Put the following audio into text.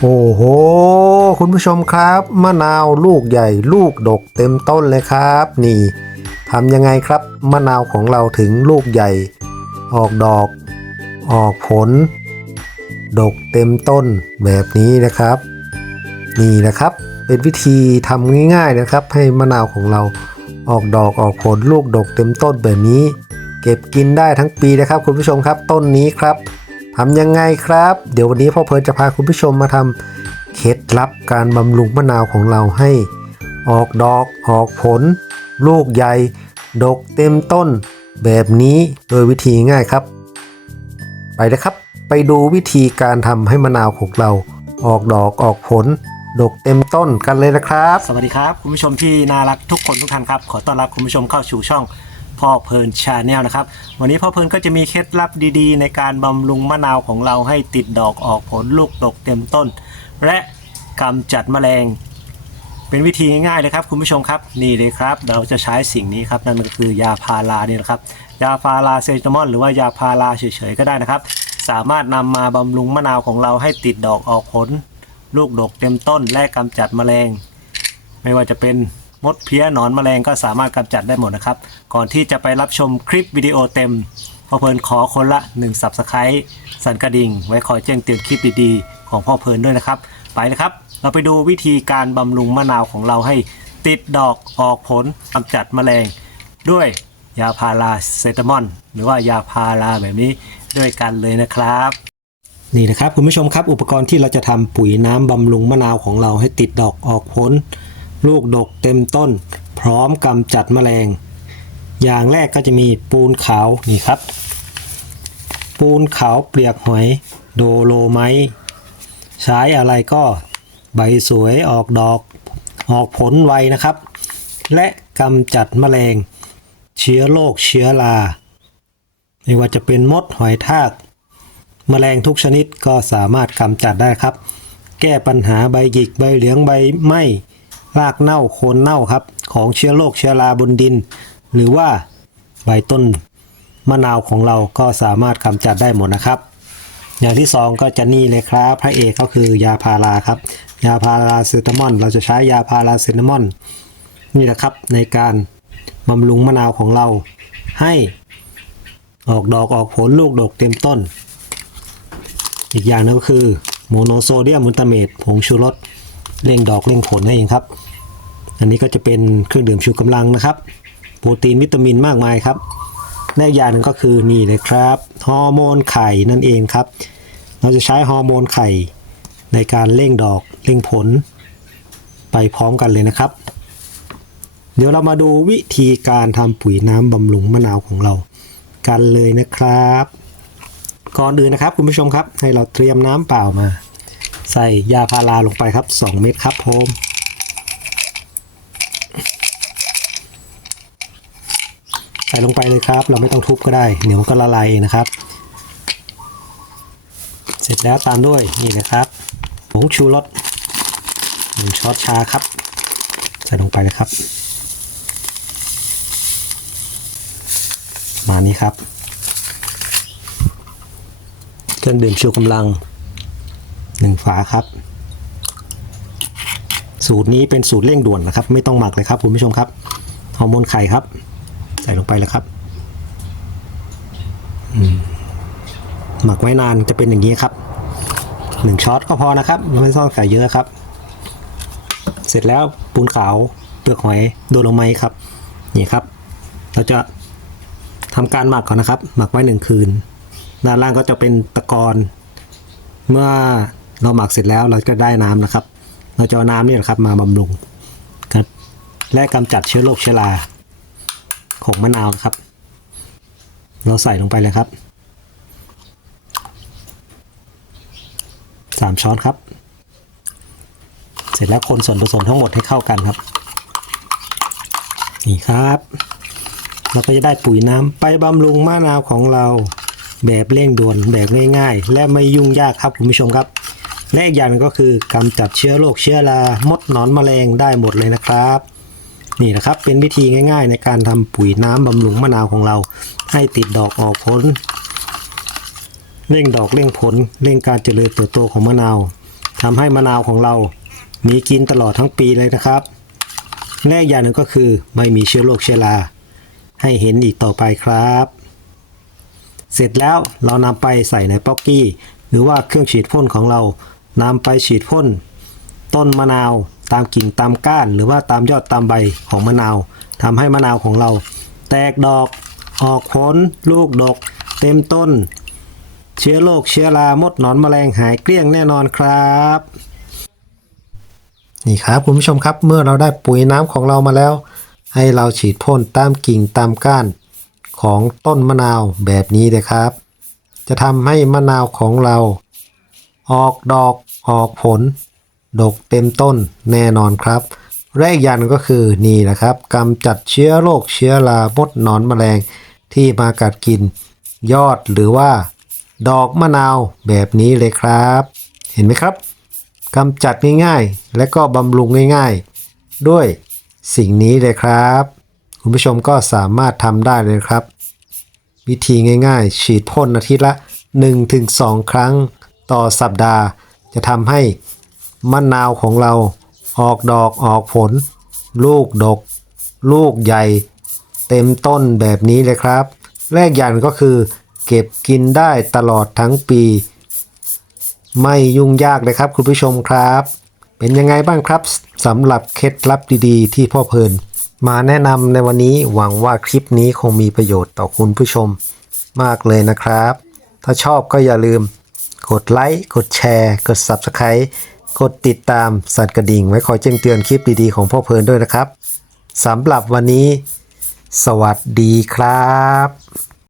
โอ้โห คุณผู้ชมครับมะนาวลูกใหญ่ลูกดกเต็มต้นเลยครับ นี่ทำยังไงครับมะนาวของเราถึงลูกใหญ่ ออกดอก ออกผล ดกเต็มต้นแบบนี้นะครับ นี่นะครับ เป็นวิธีทำง่ายๆนะครับ ให้มะนาวของเราออกดอกออกผลลูกดกเต็มต้นแบบนี้ เก็บกินได้ทั้งปีนะครับ คุณผู้ชมครับต้นนี้ครับ ทำยังไงครับ เดี๋ยววันนี้พ่อเพลินจะพาคุณผู้ชมมาทำเคล็ดลับการบำรุงมะนาวของเราให้ ออกดอกออกผล ลูกใหญ่ ดกเต็มต้น แบบนี้โดยวิธีง่ายครับ ไปเลยครับ ไปดูวิธีการทำให้มะนาวของเรา ออกดอกออกผล ดกเต็มต้นกันเลยนะครับ สวัสดีครับ คุณผู้ชมที่น่ารักทุกคนทุกท่านครับ ขอต้อนรับคุณผู้ชมเข้าสู่ช่อง พ่อเพลินชาแนลนะครับ วันนี้พ่อเพลินก็จะมีเคล็ดลับดีๆ ในการบำรุงมะนาวของเราให้ติดดอกออกผลลูกดกเต็มต้น และกำจัดแมลง เป็นวิธีง่ายๆเลยครับคุณผู้ชมครับนี่เลยครับ เราจะใช้สิ่งนี้ครับนั่นก็คือยาพาราเนี่ยนะครับ ยาพาราเซตามอลหรือว่ายาพาราเฉยๆก็ได้นะครับ สามารถนำมาบำรุงมะนาวของเราให้ติดดอกออกผล ลูกดกเต็มต้นและกำจัดแมลง ไม่ว่าจะเป็น มดเพี้ยหนอนแมลงก็สามารถกำจัดได้หมดนะครับ ก่อนที่จะไปรับชมคลิปวิดีโอเต็มพ่อเพลินขอคนละ1 s u b สไครต์สั่นกระดิ่ง ไว้คอยแจ้งเตือนคลิปดีๆของพ่อเพลินด้วยนะครับ ไปเลยครับ เราไปดูวิธีการบำรุงมะนาวของเราให้ติดดอกออกผลกำจัดแมลง ด้วยยาพาราเซตามอลหรือว่ายาพาราแบบนี้ด้วยกันเลยนะครับนี่นะครับคุณผู้ชมครับอุปกรณ์ที่เราจะทำปุ๋ยน้ำบำรุงมะนาวของเราให้ติดดอกออกผล ลูกดกเต็มต้น พร้อมกำจัดแมลง อย่างแรกก็จะมีปูนขาวนี่ครับ ปูนขาวเปียกหอยโดโลไมต์ใช้อะไรก็ใบสวยออกดอก ออกผลไวนะครับ และกำจัดแมลง เชื้อโรคเชื้อราไม่ว่าจะเป็นมดหอยทากแมลงทุกชนิดก็สามารถกำจัดได้ครับ แก้ปัญหาใบหยิกใบเหลืองใบไหม้ รากเน่าโคนเน่าครับ ของเชื้อโรคเชื้อราบนดิน หรือว่าใบต้นมะนาวของเราก็สามารถกำจัดได้หมดนะครับ อย่างที่สองก็จะนี่เลยครับ พระเอกก็คือยาพาราครับ ยาพาราเซตามอลเราจะใช้ยาพาราเซตามอลนี่แหละครับในการบำรุงมะนาวของเราให้ออกดอกออกผลลูกดกเต็มต้น อีกอย่างหนึงก็คือโมโนโซเดียมมูตาเมตผงชูรสเร่งดอกเร่งผลนั่นเองครับ อันนี้ก็จะเป็นเครื่องดื่มชูกำลังนะครับ โปรตีนวิตามินมากมายครับและอีกอย่างหนึ่งก็คือนี่เลยครับฮอร์โมนไข่นั่นเองครับ เราจะใช้ฮอร์โมนไข่ในการเร่งดอกเร่งผล ไปพร้อมกันเลยนะครับ เดี๋ยวเรามาดูวิธีการทำปุ๋ยน้ำบำรุงมะนาวของเรา กันเลยนะครับ ก่อนอื่นนะครับคุณผู้ชมครับ ให้เราเตรียมน้ำเปล่ามา ใส่ยาพาราลงไปครับ 2 เม็ดครับผม ส่ลงไปเลยครับ เราไม่ต้องทุบก็ได้เดี๋ยวมันก็ละลายนะครับ เสร็จแล้วตามด้วยนี่นะครับผงชูรสหนึ่งช้อนชาครับ ใส่ลงไปเลยครับ มานี้ครับ เครื่องดื่มชูกำลังหนึ่งฝาครับ สูตรนี้เป็นสูตรเร่งด่วนนะครับ ไม่ต้องหมักเลยครับคุณผู้ชมครับฮอร์โมนไข่ครับ ใส่ลงไปเลยครับหมักไว้นานจะเป็นอย่างนี้ครับหนึ่งช้อนก็พอนะครับไม่ต้องใส่เยอะครับ เสร็จแล้วปูนขาวเปลือกหอยโดโลไมต์ครับ นี่ครับ เราจะทำการหมักก่อนนะครับ หมักไว้หนึ่งคืนด้านล่างก็จะเป็นตะกอนเมื่อเราหมักเสร็จแล้วเราก็ได้น้ำนะครับ เราจะเอาน้ำนี่แหละครับ มาบำรุงครับและกำจัดเชื้อโรคเชื้อรา ของมะนาวครับ เราใส่ลงไปเลยครับสามช้อนครับ เสร็จแล้วคนส่วนผสมทั้งหมดให้เข้ากันครับ นี่ครับเราก็จะได้ปุ๋ยน้ำไปบำรุงมะนาวของเราแบบเร่งด่วนแบบง่ายๆ และไม่ยุ่งยากครับคุณผู้ชมครับและอีกอย่างหนึงก็คือกำจัดเชื้อโรคเชื้อรามดหนอนแมลงได้หมดเลยนะครับ นี่นะครับเป็นวิธีง่าย ๆ ในการทำปุ๋ยน้ำบำรุงมะนาวของเรา ให้ติดดอกออกผลเร่งดอกเร่งผลเร่งการเจริญเติบโตของมะนาวทำให้มะนาวของเรามีกินตลอดทั้งปีเลยนะครับและอีกอย่างหนึ่งก็คือไม่มีเชื้อโรคเชื้อราให้เห็นอีกต่อไปครับ เสร็จแล้วเรานำไปใส่ในป๊อกกี้ หรือว่าเครื่องฉีดพ่นของเรานำไปฉีดพ่น ต้นมะนาว ตามกิ่งตามก้าน หรือว่าตามยอดตามใบของมะนาวทำให้มะนาวของเรา แตกดอก ออกผลลูกดก เต็มต้น เชื้อโรคเชื้อรามดหนอนแมลงหายเกลี้ยงแน่นอนครับนี่ครับคุณผู้ชมครับเมื่อเราได้ปุ๋ยน้ำของเรามาแล้ว ให้เราฉีดพ่นตามกิ่งตามก้านของต้นมะนาวแบบนี้เลยครับ จะทำให้มะนาวของเรา ออกดอกออกผล ดกเต็มต้นแน่นอนครับ และอีกอย่างนึงก็คือนี่นะครับกำจัดเชื้อโรคเชื้อรามดหนอนแมลงที่มากัดกิน ยอดหรือว่า ดอกมะนาวแบบนี้เลยครับ เห็นไหมครับกำจัดง่ายๆ และก็บำรุงง่ายๆ ด้วยสิ่งนี้เลยครับ คุณผู้ชมก็สามารถทำได้เลยครับ วิธีง่ายๆ ฉีดพ่นอาทิตย์ละ 1-2 ครั้งต่อสัปดาห์ จะทำให้ มะนาวของเรา ออกดอกออกผล ลูกดก ลูกใหญ่ เต็มต้นแบบนี้เลยครับ แรกอย่างก็คือ เก็บกินได้ตลอดทั้งปี ไม่ยุ่งยากเลยครับคุณผู้ชมครับ เป็นยังไงบ้างครับสำหรับเคล็ดลับดีๆ ที่พ่อเพลิน มาแนะนำในวันนี้หวังว่าคลิปนี้คงมีประโยชน์ต่อคุณผู้ชมมากเลยนะครับ ถ้าชอบก็อย่าลืมกดไลค์ กดแชร์ กด Subscribe กดติดตามสั่นกระดิ่งไว้คอยแจ้งเตือนคลิปดีๆของพ่อเพลินด้วยนะครับสำหรับวันนี้ สวัสดีครับ